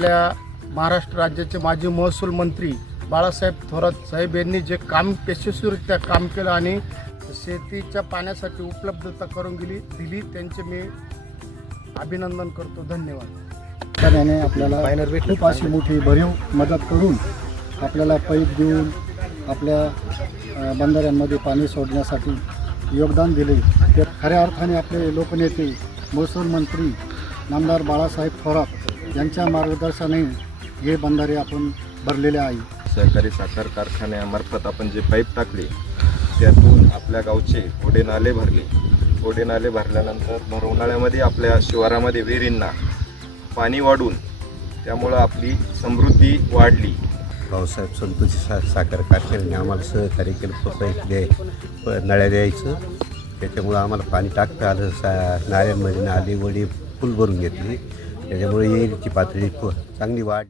आपल्या महाराष्ट्र राज्याचे माजी महसूल मंत्री बाळासाहेब थोरात साहेब यांनी जे काम यशस्वीरित्या काम केलं आणि शेतीच्या पाण्यासाठी उपलब्धता करून गेली दिली त्यांचे मी अभिनंदन करतो. धन्यवाद. त्याने आपल्याला खूप अशी मोठी भरीव मदत करून आपल्याला पाईप देऊन आपल्या बंधाऱ्यांमध्ये पाणी सोडण्यासाठी योगदान दिले. ते खऱ्या अर्थाने आपले लोकनेते महसूल मंत्री नामदार बाळासाहेब थोरात यांच्या मार्गदर्शनाने हे बंधारे आपण भरलेले आहे. सहकारी साखर कारखान्यामार्फत आपण जे पाईप टाकले त्यातून आपल्या गावचे ओढे नाले भरले. ओढे नाले भरल्यानंतर भर उन्हाळ्यामध्ये आपल्या शिवारामध्ये विहिरींना पाणी वाढून त्यामुळं आपली समृद्धी वाढली. भाऊसाहेब संतोषी सा साखर कारखान्याने आम्हाला सहकार्य केलं प- पैप द्याय प- नळ्या द्यायचं. त्याच्यामुळं आम्हाला पाणी टाकता आलं सा नाल्यांमध्ये नाली वडी फुल भरून घेतली. त्याच्यामुळे येरीची पातळी प- चांगली वाढ.